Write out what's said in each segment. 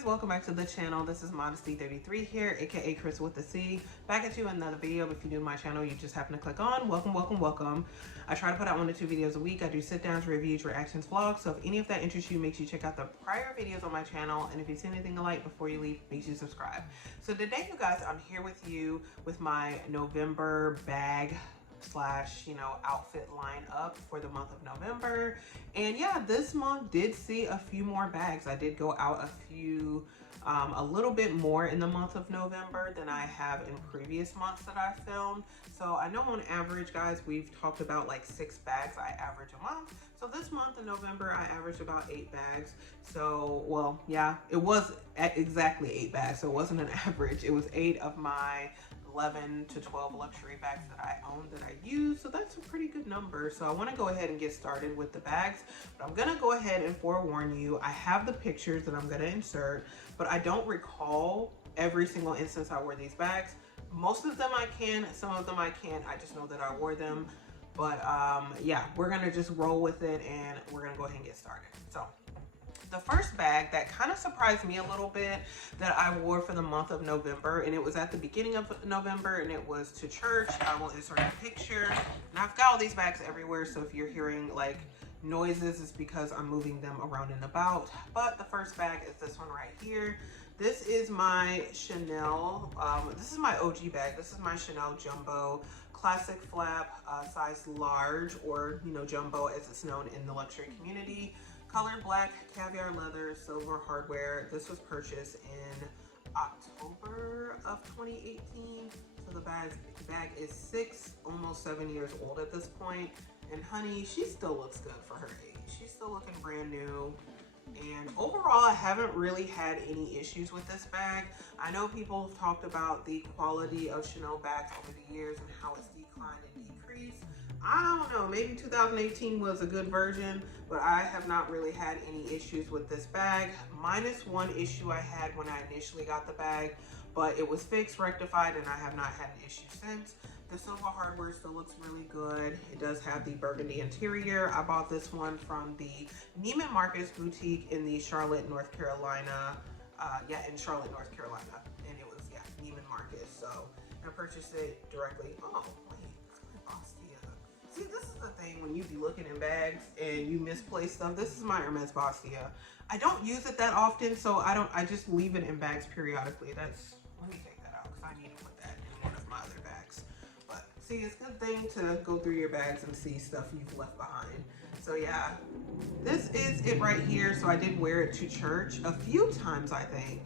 guys, welcome back to the channel. This is Modesty33 here, aka Chris with the C. Back at you in another video. If you're new to my channel, you just happen to click on. Welcome. I try to put out 1 to 2 videos a week. I do sit downs, reviews, reactions, vlogs. So if any of that interests you, make sure you check out the prior videos on my channel. And if you see anything you like before you leave, make sure you subscribe. So today, you guys, I'm here with you with my November bag slash outfit line up for the month of November. And yeah, this month did see a few more bags. I did go out a little bit more in the month of November than I have in previous months that I filmed. So I know on average, guys, we've talked about like 6 bags I average a month. So this month in November, I averaged about 8 bags. So, well, yeah, it was exactly 8 bags. So it wasn't an average. It was 8 of my 11 to 12 luxury bags that I own that I use. So that's a pretty good number. So I want to go ahead and get started with the bags, but I'm going to go ahead and forewarn you, I have the pictures that I'm going to insert, but I don't recall every single instance I wore these bags. Most of them I can, some of them I can't. I just know that I wore them. But yeah, we're going to just roll with it and we're going to go ahead and get started. So the first bag that kind of surprised me a little bit that I wore for the month of November, and it was at the beginning of November, and it was to church. I will insert a picture. And I've got all these bags everywhere, so if you're hearing like noises, it's because I'm moving them around and about. But the first bag is this one right here. This is my Chanel, this is my OG bag. This is my Chanel Jumbo Classic Flap, size large, or jumbo as it's known in the luxury community. Color black, caviar leather, silver hardware. This was purchased in October of 2018. So the bag is 6, almost 7 years old at this point. And honey, she still looks good for her age. She's still looking brand new. And overall, I haven't really had any issues with this bag. I know people have talked about the quality of Chanel bags over the years and how it's declined and decreased. I don't know, maybe 2018 was a good version, but I have not really had any issues with this bag, minus one issue I had when I initially got the bag, but it was fixed, rectified, and I have not had an issue since. The silver hardware still looks really good. It does have the burgundy interior. I bought this one from the Neiman Marcus boutique in the Charlotte, North Carolina. In Charlotte, North Carolina. And it was, Neiman Marcus. So I purchased it directly. Oh, wait, Bastia. See, this is the thing when you be looking in bags and you misplace stuff. This is my Hermes Bastia. I don't use it that often, so I just leave it in bags periodically. Let me take that out because I need to put that in one of my other bags. But see, it's a good thing to go through your bags and see stuff you've left behind. So yeah, this is it right here. So I did wear it to church a few times, I think.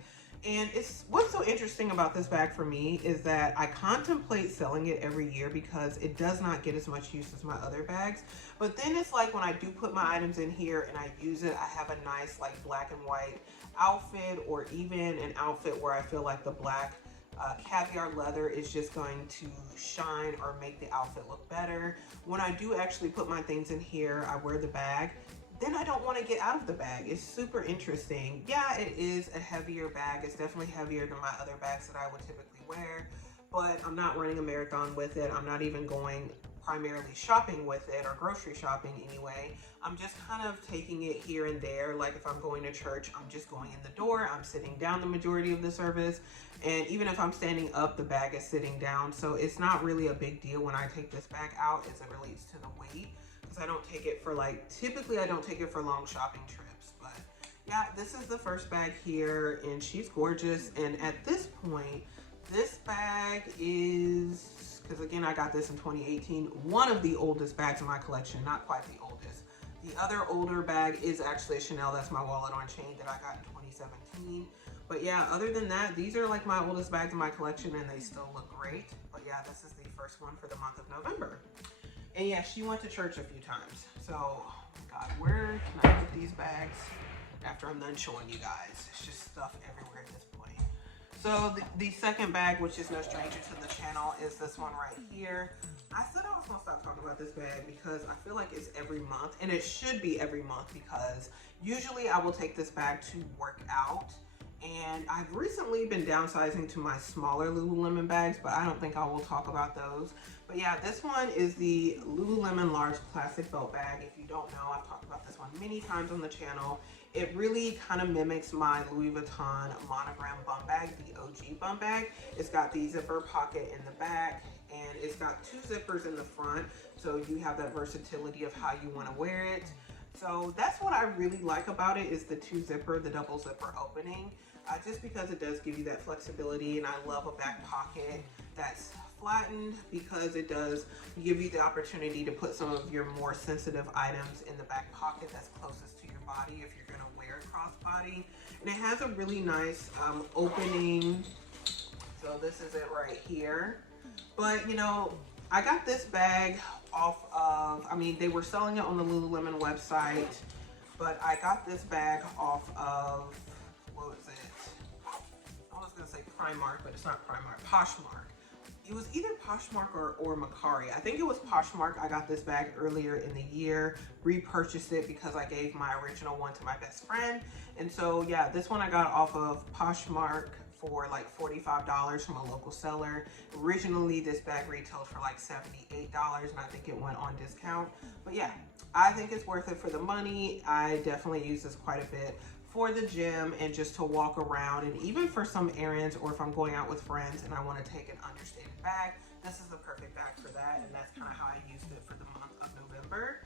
And what's so interesting about this bag for me is that I contemplate selling it every year because it does not get as much use as my other bags. But then it's like when I do put my items in here and I use it, I have a nice like black and white outfit, or even an outfit where I feel like the black caviar leather is just going to shine or make the outfit look better. When I do actually put my things in here, I wear the bag, then I don't want to get out of the bag. It's super interesting. Yeah, it is a heavier bag. It's definitely heavier than my other bags that I would typically wear, but I'm not running a marathon with it. I'm not even going primarily shopping with it, or grocery shopping anyway. I'm just kind of taking it here and there. Like if I'm going to church, I'm just going in the door. I'm sitting down the majority of the service. And even if I'm standing up, the bag is sitting down. So it's not really a big deal when I take this bag out as it relates to the weight. Because I don't take it for typically I don't take it for long shopping trips. But yeah, this is the first bag here and she's gorgeous. And at this point, this bag is, because again, I got this in 2018, one of the oldest bags in my collection, not quite the oldest. The other older bag is actually a Chanel. That's my wallet on chain that I got in 2017. But yeah, other than that, these are like my oldest bags in my collection and they still look great. But yeah, this is the first one for the month of November. And yeah, she went to church a few times. So, oh my God, where can I put these bags after I'm done showing you guys? It's just stuff everywhere at this point. So the second bag, which is no stranger to the channel, is this one right here. I said I was gonna stop talking about this bag because I feel like it's every month, and it should be every month because usually I will take this bag to work out. And I've recently been downsizing to my smaller Lululemon bags, but I don't think I will talk about those. But yeah, this one is the Lululemon Large Classic Belt Bag. If you don't know, I've talked about this one many times on the channel. It really kind of mimics my Louis Vuitton monogram bum bag, the OG bum bag. It's got the zipper pocket in the back, and it's got 2 zippers in the front, so you have that versatility of how you want to wear it. So that's what I really like about it, is the 2 zipper, the double zipper opening, just because it does give you that flexibility. And I love a back pocket that's flattened, because it does give you the opportunity to put some of your more sensitive items in the back pocket that's closest to your body if you're going to wear it crossbody. And it has a really nice opening. So this is it right here. But you know, I got this bag off of, I mean, they were selling it on the Lululemon website, but I got this bag off of, what was it? I was gonna say Primark, but it's not Primark, Poshmark. It was either Poshmark or Macari. I think it was Poshmark. I got this bag earlier in the year, repurchased it because I gave my original one to my best friend. And so yeah, this one I got off of Poshmark for like $45 from a local seller. Originally, this bag retailed for like $78, and I think it went on discount. But yeah, I think it's worth it for the money. I definitely use this quite a bit for the gym and just to walk around, and even for some errands, or if I'm going out with friends and I want to take an understated bag, this is the perfect bag for that. And that's kind of how I used it for the month of November.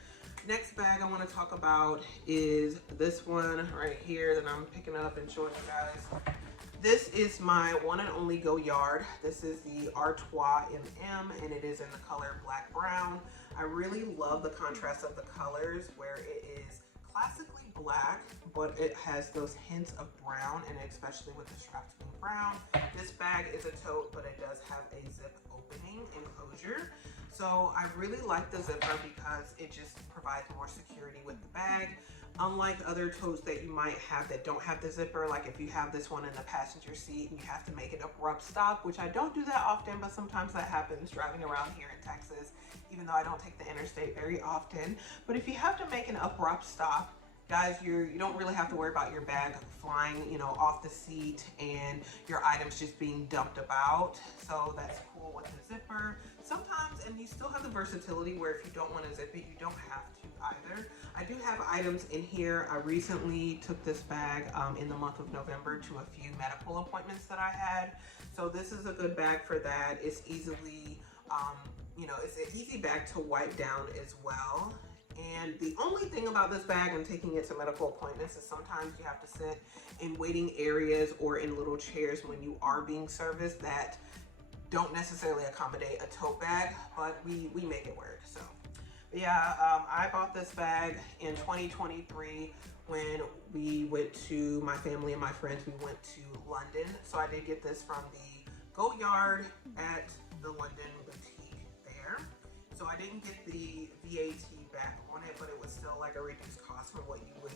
Next bag I want to talk about is this one right here that I'm picking up and showing you guys. This is my one and only Goyard. This is the Artois MM, and it is in the color black brown. I really love the contrast of the colors, where it is classically black, but it has those hints of brown, and especially with the straps being brown. This bag is a tote, but it does have a zip opening enclosure. So I really like the zipper because it just provides more security with the bag. Unlike other totes that you might have that don't have the zipper, like if you have this one in the passenger seat and you have to make an abrupt stop, which I don't do that often, but sometimes that happens driving around here in Texas, even though I don't take the interstate very often. But if you have to make an abrupt stop, guys, you don't really have to worry about your bag flying, you know, off the seat and your items just being dumped about. So that's cool with the zipper. Sometimes, and you still have the versatility where if you don't want to zip it, you don't have to either. I do have items in here. I recently took this bag in the month of November to a few medical appointments that I had. So this is a good bag for that. It's easily, you know, it's an easy bag to wipe down as well. And the only thing about this bag and taking it to medical appointments is sometimes you have to sit in waiting areas or in little chairs when you are being serviced that don't necessarily accommodate a tote bag, but we make it work. So yeah, I bought this bag in 2023 when we went to, my family and my friends, we went to London. So I did get this from the Goyard at the London boutique there. So I didn't get the VAT back on it, but it was still like a reduced cost for what you would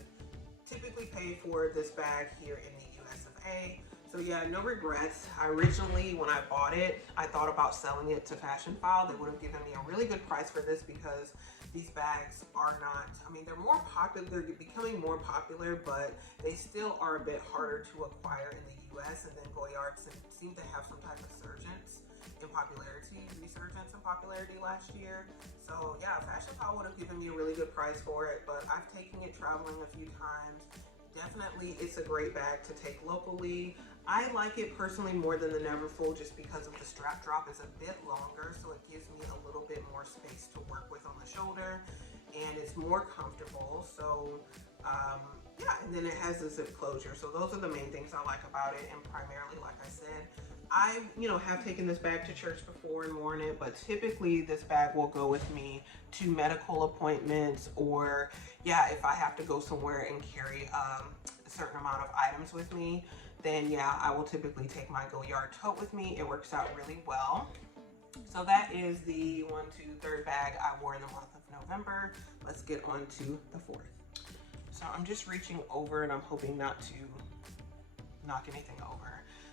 typically pay for this bag here in the US of A. So yeah, no regrets. I originally, when I bought it, I thought about selling it to Fashion File. They would have given me a really good price for this because these bags are not, I mean, they're more popular, they're becoming more popular, but they still are a bit harder to acquire in the US. And then Goyard seemed to have some type of resurgence in popularity last year. So yeah, Fashion File would have given me a really good price for it, but I've taken it traveling a few times. Definitely, it's a great bag to take locally. I like it personally more than the Neverfull just because of the strap drop is a bit longer, so it gives me a little bit more space to work with on the shoulder, and it's more comfortable. So yeah, and then it has the zip closure. So those are the main things I like about it, and primarily, like I said, I, you know, have taken this bag to church before and worn it, but typically this bag will go with me to medical appointments, or yeah, if I have to go somewhere and carry a certain amount of items with me, then yeah, I will typically take my Goyard tote with me. It works out really well. So that is the third bag I wore in the month of November. Let's get on to the fourth. So I'm just reaching over and I'm hoping not to knock anything over.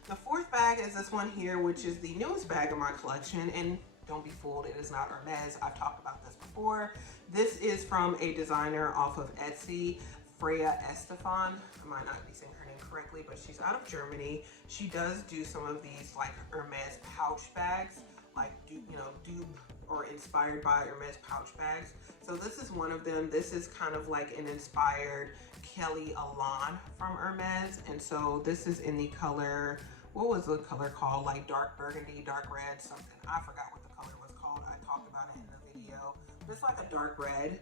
The fourth bag is this one here, which is the newest bag in my collection, and don't be fooled, it is not Hermes. I've talked about this before. This is from a designer off of Etsy, Freya Estefan. I might not be saying her name correctly, but she's out of Germany. She does do some of these like Hermes pouch bags, like dupe or inspired by Hermes pouch bags. So this is one of them. This is kind of like an inspired Kelly Elan from Hermes. And so this is in the color, what was the color called? Like dark burgundy, dark red, something. I forgot what the color was called. I talked about it in the video. It's like a dark red.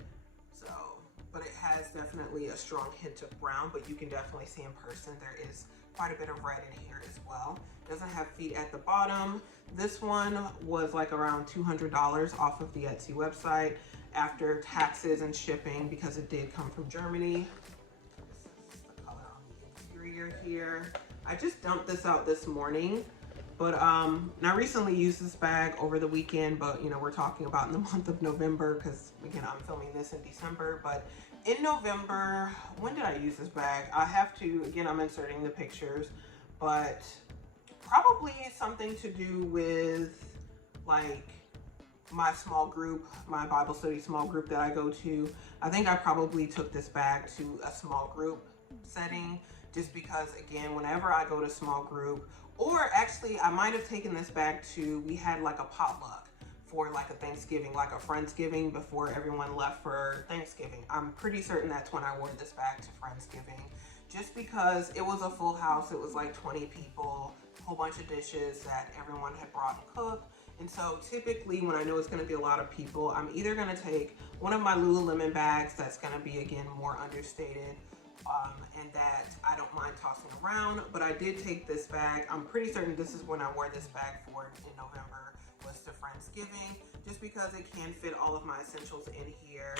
So, but it has definitely a strong hint of brown, but you can definitely see in person there is quite a bit of red in here as well. Doesn't have feet at the bottom. This one was like around $200 off of the Etsy website after taxes and shipping because it did come from Germany. This is the color on the interior here. I just dumped this out this morning, but and I recently used this bag over the weekend, but you know, we're talking about in the month of November because again, I'm filming this in December, but in November, when did I use this bag? I have to, again, I'm inserting the pictures, but probably something to do with like my small group, my Bible study small group that I go to. I think I probably took this bag to a small group setting just because, again, whenever I go to small group, or actually I might have taken this bag to, we had like a potluck for like a Thanksgiving, like a Friendsgiving before everyone left for Thanksgiving. I'm pretty certain that's when I wore this bag to Friendsgiving, just because it was a full house. It was like 20 people, a whole bunch of dishes that everyone had brought and cooked. And so typically when I know it's gonna be a lot of people, I'm either gonna take one of my Lululemon bags that's gonna be, again, more understated, and that I don't mind tossing around. But I did take this bag. I'm pretty certain this is when I wore this bag for in November, was to Friendsgiving, just because it can fit all of my essentials in here.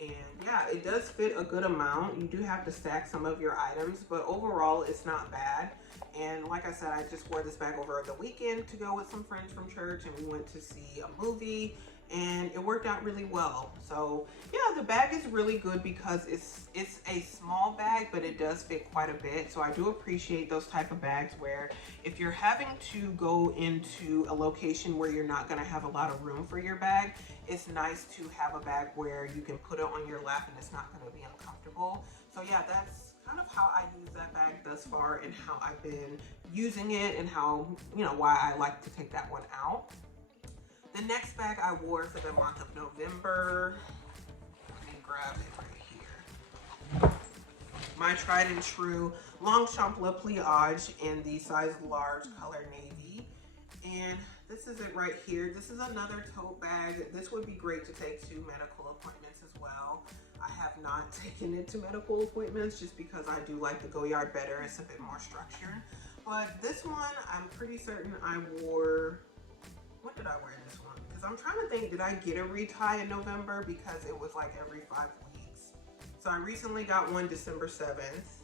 And yeah, it does fit a good amount. You do have to stack some of your items, but overall it's not bad. And like I said, I just wore this bag over the weekend to go with some friends from church, and we went to see a movie, and it worked out really well. So yeah, the bag is really good because it's a small bag, but it does fit quite a bit. So I do appreciate those type of bags where if you're having to go into a location where you're not going to have a lot of room for your bag, it's nice to have a bag where you can put it on your lap and it's not going to be uncomfortable. So yeah, that's kind of how I use that bag thus far and how I've been using it, and how, you know, why I like to take that one out. The next bag I wore for the month of November, let me grab it right here. My tried and true Longchamp Le Pliage in the size large, color navy. And this is it right here. This is another tote bag. This would be great to take to medical appointments as well. I have not taken it to medical appointments just because I do like the Go Yard better. It's a bit more structured. But this one, I'm pretty certain I wore, when did I wear this one? Because I'm trying to think, did I get a retie in November? Because it was like every 5 weeks. So I recently got one December 7th.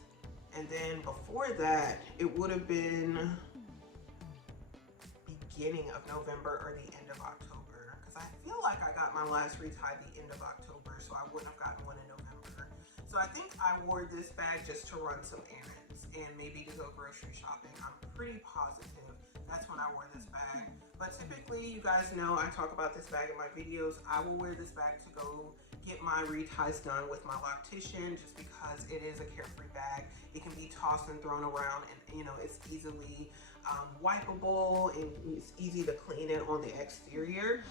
And then before that, it would have been beginning of November or the end of October. Because I feel like I got my last retie the end of October, so I wouldn't have gotten one in November. So I think I wore this bag just to run some errands and maybe to go grocery shopping. I'm pretty positive that's when I wore this bag. But typically, you guys know I talk about this bag in my videos. I will wear this bag to go get my reties done with my loctician, just because it is a carefree bag. It can be tossed and thrown around, and you know, it's easily wipeable, and it's easy to clean it on the exterior.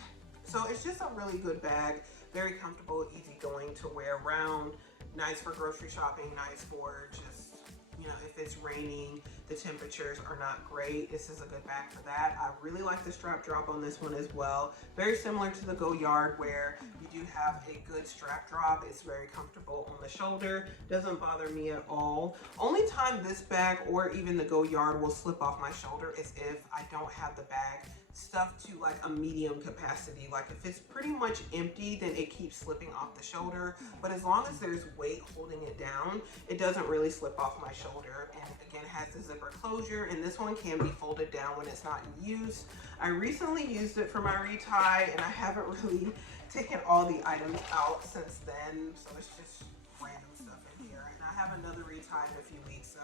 So it's just a really good bag, very comfortable, easy going to wear around, nice for grocery shopping, nice for just, you know, if it's raining, the temperatures are not great, this is a good bag for that. I really like the strap drop on this one as well. Very similar to the Go Yard, where you do have a good strap drop. It's very comfortable on the shoulder, doesn't bother me at all. Only time this bag or even the Go Yard will slip off my shoulder is if I don't have the bag stuffed to like a medium capacity. Like if it's pretty much empty, then it keeps slipping off the shoulder. But as long as there's weight holding it down, it doesn't really slip off my shoulder. And again, it has the zipper closure, and this one can be folded down when it's not in use. I recently used it for my retie, and I haven't really taken all the items out since then, so it's just random stuff in here. And I have another retie in a few weeks, so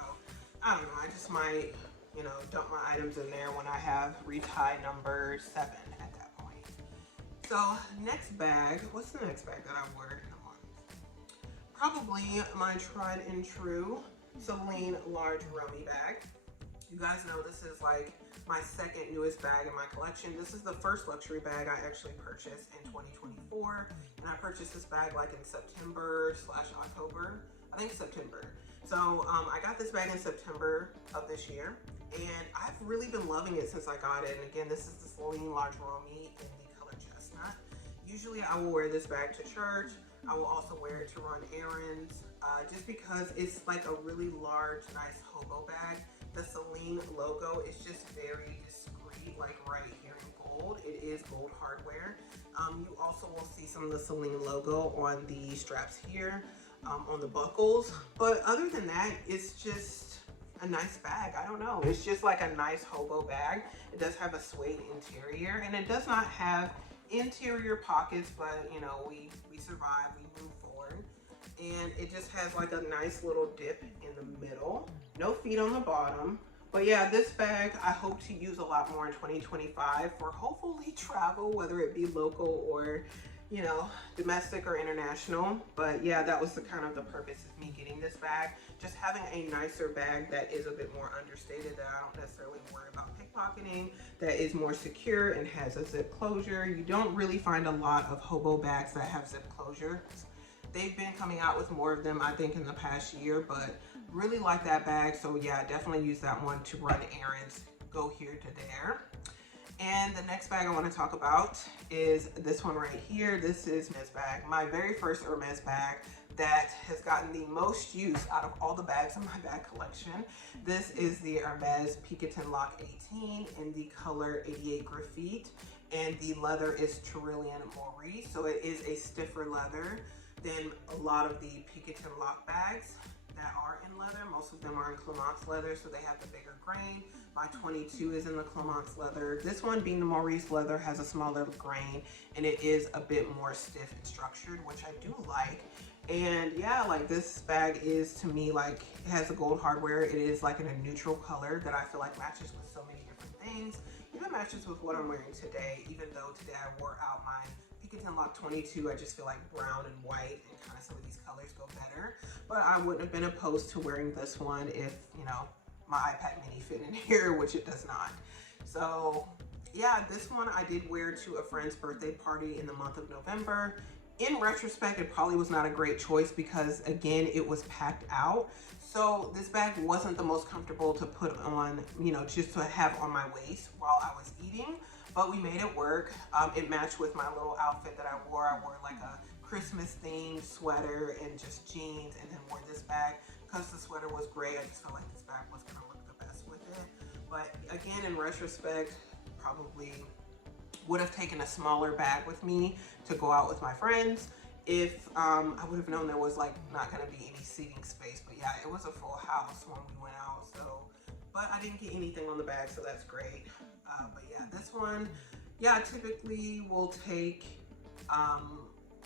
I don't know, I just might, you know, dump my items in there when I have retie number 7 at that point. So next bag, what's the next bag that I wore in a month? Probably my tried and true Celine large Romy bag. You guys know this is like my second newest bag in my collection. This is the first luxury bag I actually purchased in 2024. And I purchased this bag like in September/October I think September. So I got this bag in September of this year, and I've really been loving it since I got it. And again, this is the Celine Large Royal Meat in the color chestnut. Usually I will wear this bag to church. I will also wear it to run errands, just because it's like a really large, nice hobo bag. The Celine logo is just very discreet, like right here in gold. It is gold hardware. You also will see some of the Celine logo on the straps here, on the buckles. But other than that, it's just a nice bag. I don't know. It's just like a nice hobo bag. It does have a suede interior, and it does not have interior pockets, but you know, we survive, we move forward. And it just has like a nice little dip in the middle. No feet on the bottom. But yeah, this bag I hope to use a lot more in 2025 for hopefully travel, whether it be local or, you know, domestic or international. But yeah, that was the kind of the purpose of me getting this bag. Just having a nicer bag that is a bit more understated, that I don't necessarily worry about pickpocketing, that is more secure and has a zip closure. You don't really find a lot of hobo bags that have zip closures. They've been coming out with more of them, I think, in the past year, but really like that bag. So yeah, definitely use that one to run errands, go here to there. And the next bag I want to talk about is this one right here. This is Hermes bag, my very first Hermes bag that has gotten the most use out of all the bags in my bag collection. This is the Hermes Picotin Lock 18 in the color 88 Graphite, and the leather is Trillian Maurice, so it is a stiffer leather than a lot of the Picotin Lock bags that are in leather. Most of them are in Clemence leather, so they have the bigger grain. My 22 is in the Clemence leather. This one, being the Maurice leather, has a smaller grain, and it is a bit more stiff and structured, which I do like. And yeah, like this bag is, to me, like, it has a gold hardware. It is like in a neutral color that I feel like matches with so many different things. Even matches with what I'm wearing today, even though today I wore out my Picotin Lock 22. I just feel like brown and white and kind of some of these colors go better. But I wouldn't have been opposed to wearing this one if, you know, my iPad mini fit in here, which it does not. So yeah, this one I did wear to a friend's birthday party in the month of November. In retrospect, it probably was not a great choice because, again, it was packed out. So this bag wasn't the most comfortable to put on, you know, just to have on my waist while I was eating. But we made it work. It matched with my little outfit that I wore. I wore like a Christmas themed sweater and just jeans, and then wore this bag. Because the sweater was gray, I just felt like this bag was gonna look the best with it. But again, in retrospect, probably would have taken a smaller bag with me to go out with my friends if I would have known there was like not gonna be any seating space. But yeah, it was a full house when we went out, so, but I didn't get anything on the bag, so that's great. But yeah, this one, yeah, I typically will take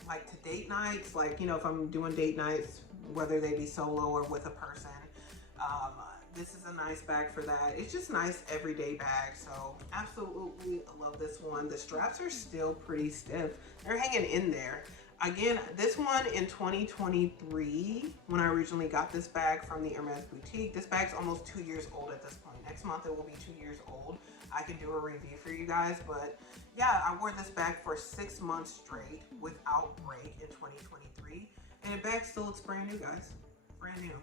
like to date nights, like, you know, if I'm doing date nights, whether they be solo or with a person. This is a nice bag for that. It's just nice everyday bag, so absolutely love this one. The straps are still pretty stiff. They're hanging in there. Again, this one in 2023, when I originally got this bag from the Hermes boutique, this bag's almost 2 years old at this point. Next month it will be 2 years old. I can do a review for you guys, but yeah, I wore this bag for 6 months straight without break in 2023, and the bag still looks brand new, guys. Brand new.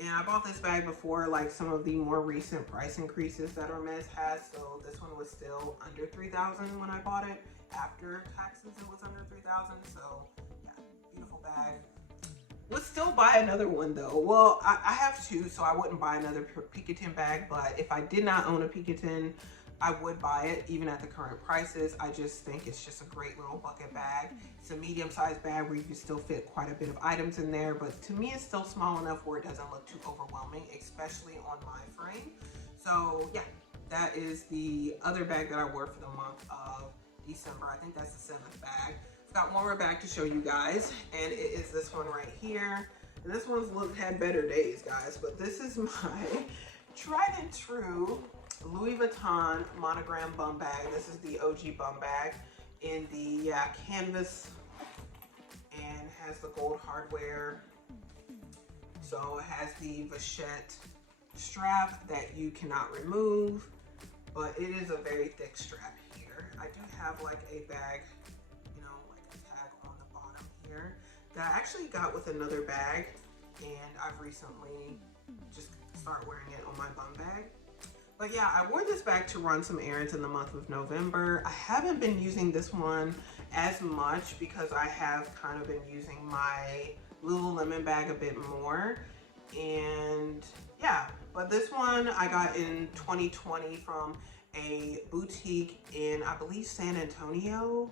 And I bought this bag before like some of the more recent price increases that Hermes has, so this one was still under $3,000 when I bought it. After taxes, it was under $3,000, so yeah, beautiful bag. Would still buy another one though. Well, I have two, so I wouldn't buy another Picotin bag, but if I did not own a Picotin, I would buy it even at the current prices. I just think it's just a great little bucket bag. It's a medium-sized bag where you can still fit quite a bit of items in there, but to me it's still small enough where it doesn't look too overwhelming, especially on my frame. So yeah, that is the other bag that I wore for the month of December. I think that's the 7th bag. I've got one more bag to show you guys, and it is this one right here. And this one's had better days, guys, but this is my tried and true Louis Vuitton monogram bum bag. This is the OG bum bag in the canvas, and has the gold hardware. So it has the vachette strap that you cannot remove, but it is a very thick strap here. I do have like a bag, you know, like a tag on the bottom here that I actually got with another bag and I've recently just started wearing it on my bum bag. But yeah, I wore this bag to run some errands in the month of November. I haven't been using this one as much because I have kind of been using my Lululemon bag a bit more. And yeah, but this one I got in 2020 from a boutique in, I believe, San Antonio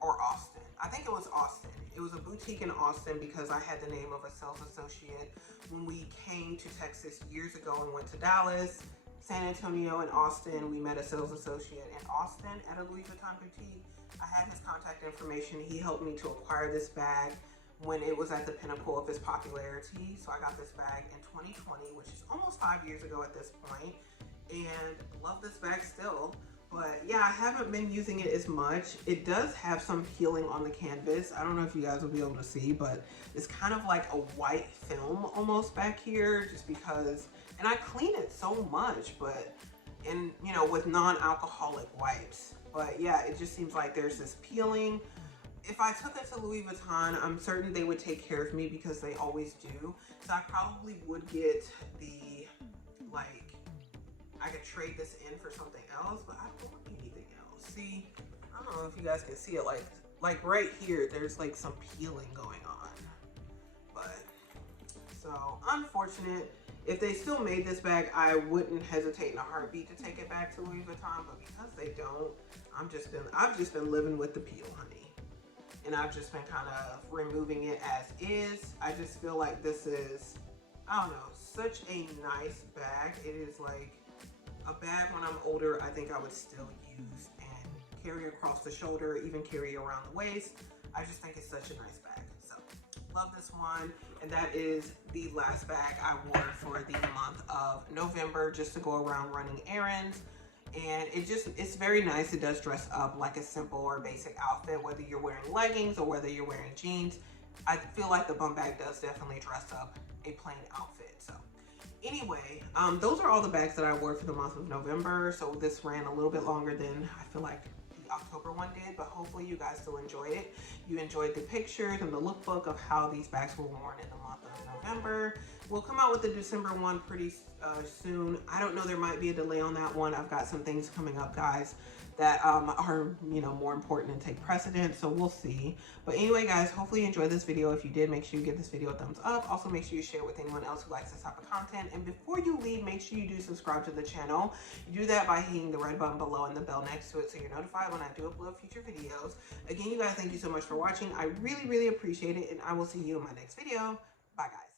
or Austin. I think it was Austin. It was a boutique in Austin because I had the name of a sales associate when we came to Texas years ago and went to Dallas, San Antonio, and Austin. We met a sales associate in Austin at a Louis Vuitton boutique. I had his contact information. He helped me to acquire this bag when it was at the pinnacle of its popularity. So I got this bag in 2020, which is almost 5 years ago at this point, and love this bag still. But yeah, I haven't been using it as much. It does have some peeling on the canvas. I don't know if you guys will be able to see, but it's kind of like a white film almost back here, just because, and I clean it so much, but you know, with non-alcoholic wipes. But yeah, it just seems like there's this peeling. If I took it to Louis Vuitton, I'm certain they would take care of me because they always do. So I probably would get the, like, I could trade this in for something else, but I don't want anything else. See, I don't know if you guys can see it, like right here, there's like some peeling going on. But, so unfortunate. If they still made this bag, I wouldn't hesitate in a heartbeat to take it back to Louis Vuitton, but because they don't, I've just been living with the peel, honey. And I've just been kind of removing it as is. I just feel like this is, I don't know, such a nice bag. It is like a bag when I'm older, I think I would still use and carry across the shoulder, even carry around the waist. I just think it's such a nice bag. So love this one. And that is the last bag I wore for the month of November, just to go around running errands. And it's very nice. It does dress up like a simple or basic outfit, whether you're wearing leggings or whether you're wearing jeans. I feel like the bum bag does definitely dress up a plain outfit. So anyway, those are all the bags that I wore for the month of November. So this ran a little bit longer than I feel like the October one did, but hopefully you guys still enjoyed it. You enjoyed the pictures and the lookbook of how these bags were worn in the month of November. We'll come out with the December one pretty soon. I don't know, there might be a delay on that one. I've got some things coming up, guys, that are, you know, more important and take precedence, so we'll see. But anyway, guys, hopefully you enjoyed this video. If you did, make sure you give this video a thumbs up. Also, make sure you share it with anyone else who likes this type of content. And before you leave, make sure you do subscribe to the channel. You do that by hitting the red button below and the bell next to it so you're notified when I do upload future videos. Again, you guys, thank you so much for watching. I really, really appreciate it, and I will see you in my next video. Bye, guys.